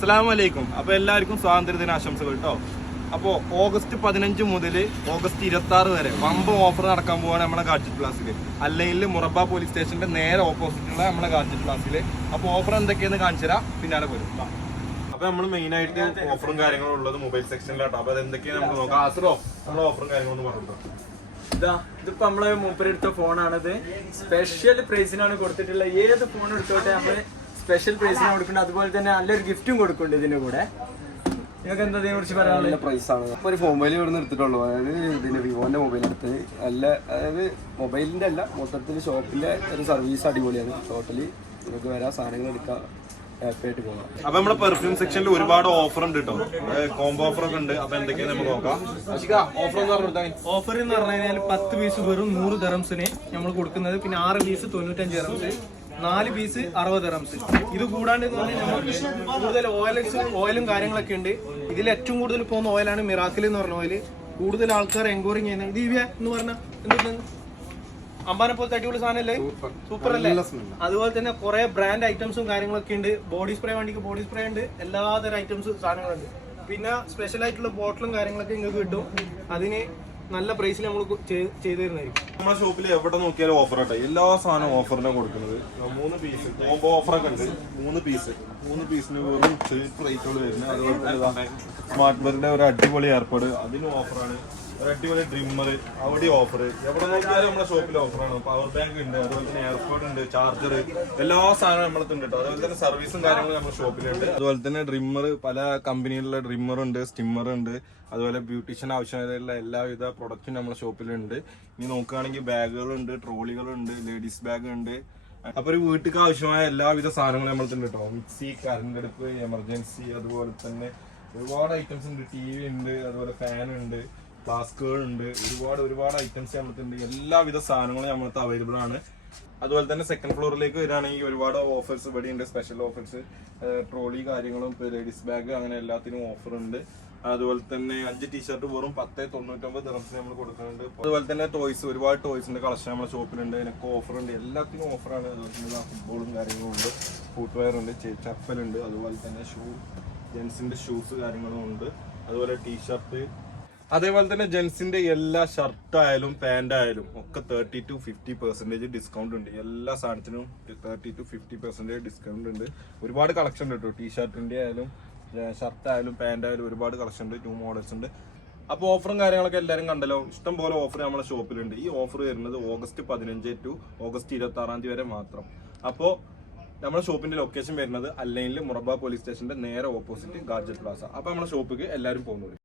അസ്സലാമലൈക്കും. അപ്പോൾ എല്ലാവർക്കും സ്വാതന്ത്ര്യദിന ആശംസകൾ കേട്ടോ. അപ്പോൾ ഓഗസ്റ്റ് 15 മുതൽ ഓഗസ്റ്റ് 26 വരെ വമ്പ ഓഫർ നടക്കാൻ പോവാണ് നമ്മുടെ ഗാഡ്ജറ്റ് പ്ലാസിൽ. അല്ലെങ്കിൽ മുറബ പോലീസ് സ്റ്റേഷന്റെ നേരെ ഓപ്പോസിറ്റുള്ള നമ്മുടെ ഗാഡ്ജറ്റ് പ്ലാസിൽ. അപ്പോൾ ഓഫർ എന്തൊക്കെയെന്ന് കാണിച്ചു തരാം, പിന്നാലെ പോരും. അപ്പൊ നമ്മൾ മെയിൻ ആയിട്ട് ഓഫറും കാര്യങ്ങളും ഉള്ളത് മൊബൈൽ സെക്ഷനിലാട്ടോ. അപ്പൊ അത് എന്തൊക്കെയാണ് നമുക്ക് നോക്കാം. ആസറോ നമ്മുടെ ഓഫറും കാര്യങ്ങളും പറഞ്ഞിട്ടോ. ഇതിപ്പോ നമ്മള് മൂപ്പരെടുത്ത ഫോണാണിത്. സ്പെഷ്യൽ പ്രൈസിനാണ് കൊടുത്തിട്ടുള്ള. ഏത് ഫോൺ എടുത്തോട്ടെ നമ്മള് സ്പെഷ്യൽ പ്രൈസിനാണ് കൊടുക്കുന്നത്. അതുപോലെ തന്നെ നല്ലൊരു ഗിഫ്റ്റും കൊടുക്കുന്നുണ്ട് ഇതിന്റെ കൂടെ. നിങ്ങൾക്ക് എന്താ ഇതിനെ കുറിച്ച് പറയാനുള്ള പ്രൈസാണ്. ഇപ്പൊ ഒരു മൊബൈൽ ഇവിടെ നിന്ന് എടുത്തിട്ടുള്ളൂ. അതായത് ഇതിന്റെ വിവോന്റെ മൊബൈൽ എടുത്ത് നല്ല, അതായത് മൊബൈലിന്റെ അല്ല, മൊത്തത്തിൽ ഷോപ്പിലെ ഒരു സർവീസ് അടിപൊളിയാണ്. ടോട്ടലി നിങ്ങൾക്ക് വരാൻ സാധനങ്ങൾ എടുക്കാം, ഹാപ്പിയായിട്ട് പോകാം. അപ്പൊ നമ്മുടെ പെർഫ്യൂം സെക്ഷനിൽ ഒരുപാട് ഓഫർ ഉണ്ട് കേട്ടോ. കോംബോ ഓഫർ ഒക്കെ ഉണ്ട്. അപ്പൊ എന്തൊക്കെയാണ് നമുക്ക് നോക്കാം. ഓഫർ എന്ന് പറഞ്ഞാൽ ഓഫർ എന്ന് പറഞ്ഞു കഴിഞ്ഞാൽ 10 പീസ് വെറും 100 ദിറംസിന് നമ്മൾ കൊടുക്കുന്നത്. പിന്നെ 6 പീസ് 95 ദിറംസ്, 4 പീസ് 60 ദിറംസ്. ഇത് കൂടാണ്ട് കൂടുതൽ ഓയിലും കാര്യങ്ങളൊക്കെ ഉണ്ട്. ഇതിൽ ഏറ്റവും കൂടുതൽ പോകുന്ന ഓയിലാണ് മിറാക്കിൽ എന്ന് പറഞ്ഞ ഓയിൽ. കൂടുതൽ ആൾക്കാർ എൻക്വയറി ചെയ്യുന്നത്. ദിവ്യ എന്ന് പറഞ്ഞാൽ എന്താണ് അമ്പാനെ പോലത്തെ അടിപൊളി സാധനമല്ലേ, സൂപ്പർ അല്ലേ. അതുപോലെ തന്നെ കുറെ ബ്രാൻഡ് ഐറ്റംസും കാര്യങ്ങളൊക്കെ ഉണ്ട്. ബോഡി സ്പ്രേ വണ്ടിക്ക് ബോഡി സ്പ്രേ ഉണ്ട്, എല്ലാതരം ഐറ്റംസ് സാധനങ്ങളുണ്ട്. പിന്നെ സ്പെഷ്യൽ ആയിട്ടുള്ള ബോട്ടിലും കാര്യങ്ങളൊക്കെ നിങ്ങൾക്ക് കിട്ടും. അതിന് നല്ല പ്രൈസിൽ നമ്മൾ ചെയ്തു തരുന്നതായിരിക്കും. നമ്മുടെ ഷോപ്പിൽ എവിടെ നോക്കിയാലും ഓഫർ ആട്ടെ. എല്ലാ സാധനവും ഓഫറിനാണ് കൊടുക്കുന്നത്. 3 പീസ് കോംബോ ഓഫറൊക്കെ ഉണ്ട്. 3 പീസിന് വെറും ചീപ്പ് റേറ്റുകൾ വരുന്നത്. അതുപോലെ തന്നെ സ്മാർട്ട് വെയറിന്റെ ഒരു അടിപൊളി ഏർപ്പാട്, അതിനും ഓഫറാണ്. ഒരു അടിപൊളി ഡ്രിമ്മർ, അവിടെ ഓഫർ. എവിടെ നോക്കിയാലും നമ്മുടെ ഷോപ്പിൽ ഓഫറാണ്. പവർ ബാങ്ക് ഉണ്ട്, അതുപോലെ തന്നെ എയർപോർട്ട് ഉണ്ട്, ചാർജർ, എല്ലാ സാധനവും നമ്മളെത്തുണ്ട് കേട്ടോ. അതുപോലെ തന്നെ സർവീസും കാര്യങ്ങളും നമ്മുടെ ഷോപ്പിലുണ്ട്. അതുപോലെ തന്നെ ഡ്രിമ്മർ, പല കമ്പനിയിലുള്ള ഡ്രിമ്മർ ഉണ്ട്, സ്റ്റിമ്മർ ഉണ്ട്. അതുപോലെ ബ്യൂട്ടീഷ്യൻ ആവശ്യമായിട്ടുള്ള എല്ലാവിധ പ്രൊഡക്റ്റും നമ്മുടെ ഷോപ്പിലുണ്ട്. ഇനി നോക്കുകയാണെങ്കിൽ ബാഗുകളുണ്ട്, ട്രോളികളുണ്ട്, ലേഡീസ് ബാഗ് ഉണ്ട്. അപ്പൊ ഒരു വീട്ടിലേക്ക് ആവശ്യമായ എല്ലാവിധ സാധനങ്ങളും നമ്മളെത്തുണ്ട് കേട്ടോ. മിക്സി, കറണ്ട് അടുപ്പ്, എമർജൻസി, അതുപോലെ തന്നെ ഒരുപാട് ഐറ്റംസ് ഉണ്ട്. TV ഉണ്ട്, അതുപോലെ ഫാൻ ഉണ്ട്, ഫ്ലാസ്കുകൾ ഉണ്ട്, ഒരുപാട് ഐറ്റംസ് നമ്മളുണ്ട്. എല്ലാവിധ സാധനങ്ങളും നമ്മളത്തെ അവൈലബിൾ ആണ്. അതുപോലെ തന്നെ സെക്കൻഡ് ഫ്ലോറിലേക്ക് വരികയാണെങ്കിൽ ഒരുപാട് ഓഫേഴ്സ് ഇവിടെ ഉണ്ട്. സ്പെഷ്യൽ ഓഫേഴ്സ്, ട്രോളി കാര്യങ്ങളും, ലേഡീസ് ബാഗ്, അങ്ങനെ എല്ലാത്തിനും ഓഫർ ഉണ്ട്. അതുപോലെ തന്നെ 5 ടീഷർട്ട് വെറും 10.99 ദിറംസിന് നമ്മൾ കൊടുക്കുന്നുണ്ട്. അതുപോലെ തന്നെ ടോയ്സ്, ഒരുപാട് ടോയ്സിന്റെ കളക്ഷൻ നമ്മുടെ ഷോപ്പിലുണ്ട്. അതിനൊക്കെ ഓഫർ ഉണ്ട്. എല്ലാത്തിനും ഓഫറാണ്. അതുപോലെ തന്നെ ഫുട്ബോളും കാര്യങ്ങളും ഉണ്ട്, ഫുട്വെയർ ഉണ്ട്, ചപ്പലുണ്ട്, അതുപോലെ തന്നെ ജെൻസിന്റെ ഷൂസ് കാര്യങ്ങളും ഉണ്ട്. അതുപോലെ ടീഷർട്ട്, അതേപോലെ തന്നെ ജെൻസിന്റെ എല്ലാ ഷർട്ട് ആയാലും പാന്റ് ആയാലും ഒക്കെ 30 to 50% ഡിസ്കൗണ്ട് ഉണ്ട്. എല്ലാ സാധനത്തിനും 30 to 50% ഡിസ്കൗണ്ട് ഉണ്ട്. ഒരുപാട് കളക്ഷൻ ഉണ്ട് കേട്ടോ. ടീഷർട്ടിന്റെ ആയാലും ഷർട്ട് ആയാലും പാന്റ് ആയാലും ഒരുപാട് കളക്ഷൻ ഉണ്ട്. 2 മോഡൽസ് ഉണ്ട്. അപ്പോൾ ഓഫറും കാര്യങ്ങളൊക്കെ എല്ലാവരും കണ്ടല്ലോ. ഇഷ്ടം പോലെ ഓഫർ നമ്മുടെ ഷോപ്പിലുണ്ട്. ഈ ഓഫർ വരുന്നത് ഓഗസ്റ്റ് 15 to ഓഗസ്റ്റ് 26 വരെ മാത്രം. അപ്പോൾ നമ്മുടെ ഷോപ്പിന്റെ ലൊക്കേഷൻ വരുന്നത് അല്ലെങ്കിൽ മുറബ പോലീസ് സ്റ്റേഷന്റെ നേരെ ഓപ്പോസിറ്റ് ഗാഡ്ജറ്റ് പ്ലാസ. അപ്പോൾ നമ്മുടെ ഷോപ്പിക്ക് എല്ലാവരും പോകുന്നത്.